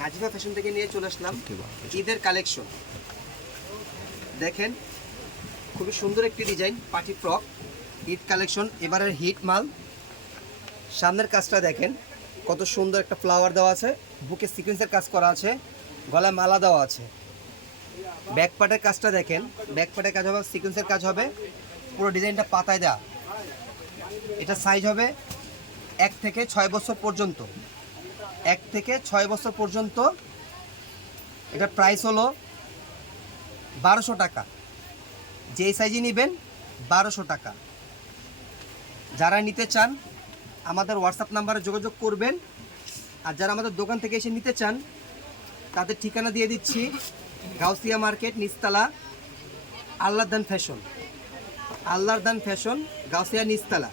Nazifa fashion থেকে নিয়ে চলে আসলাম ঈদের কালেকশন। দেখেন খুবই সুন্দর একটি design, party frock Eid collection, এবারের হিট মাল। সামনের কাজটা দেখেন কত সুন্দর, একটা ফ্লাওয়ার দেওয়া আছে, বুকে সিকোয়েন্সের কাজ করা আছে, গলায় মালা দেওয়া আছে। ব্যাক পার্টের কাজটা দেখেন, ব্যাক পার্টের কাজ হবে সিকোয়েন্সের কাজ হবে, পুরো ডিজাইনটা পাতায় দেওয়া। এটা সাইজ হবে 1 থেকে 6 বছর পর্যন্ত, 1 থেকে 6 বছর পর্যন্ত। এটা প্রাইস হলো 1200 টাকা। যেই সাইজে নেবেন 1200 টাকা। যারা নিতে চান আমাদের হোয়াটসঅ্যাপ নাম্বারে যোগাযোগ করবেন, আর যারা আমাদের দোকান থেকে এসে নিতে চান তাদের ঠিকানা দিয়ে দিচ্ছি, গাউসিয়া মার্কেট, নিচতলা, আল্লাহদান ফ্যাশন, আল্লাহদান ফ্যাশন, গাউসিয়া নিচতলা।